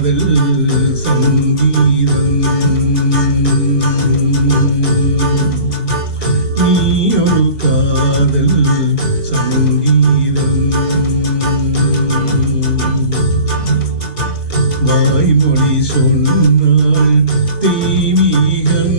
காதல் சங்கீதம் நீ ஒரு காதல் சங்கீதம் வாய்மொழி சொன்னால் தெய்வீகம்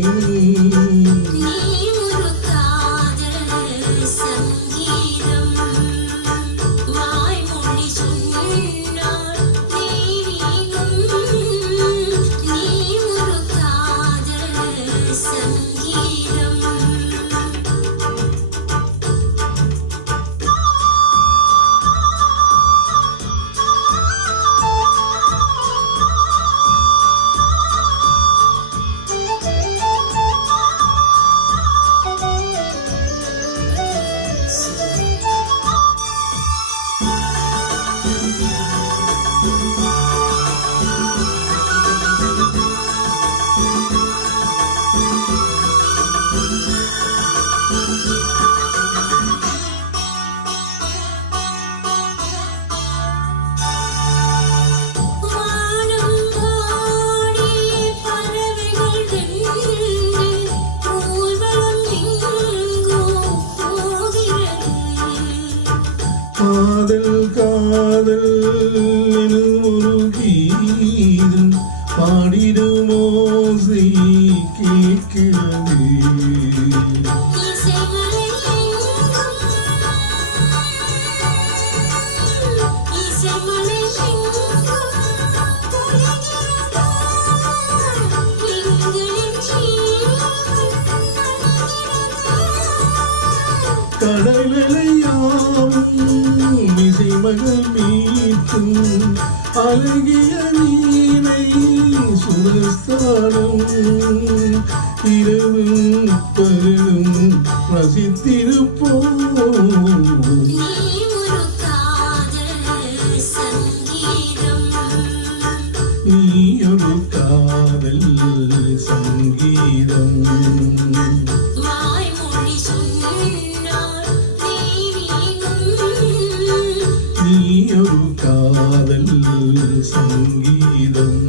காதல் காதல் எனும் ஒரு கீதம் பாடிடும் ஓசை கேட்கிறது கடலையாவும் இசைமகள் மீட்டும் அழகிய நீனை சுரஸ்தானம் இரவும் பகலும் ரசித்திருப்போம் நீ ஒரு காதல் சங்கீதம் நீ ஒரு காதல் சங்கீதம்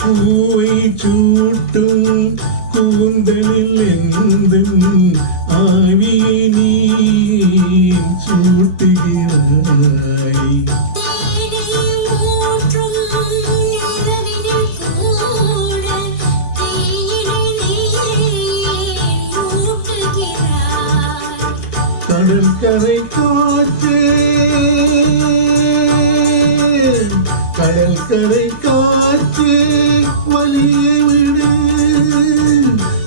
பூவை சூட்டும் கூந்தலில் எந்தன் ஆவியை நீ சூட்டுகிறாய் கடற்கரை காற்று கடற்கரை காற்று வலியை விடு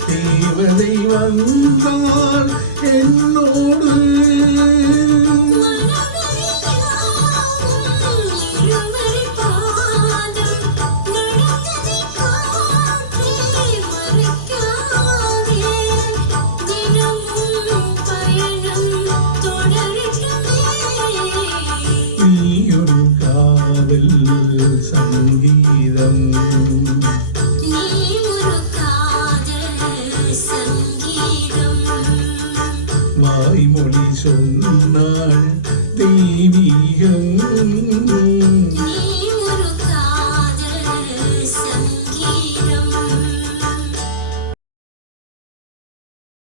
தேவதை வந்தால் என்னோடு நீயொரு காதல் சங்கீதம் வாய்மொழி சொன்னால் தெய்வீகம்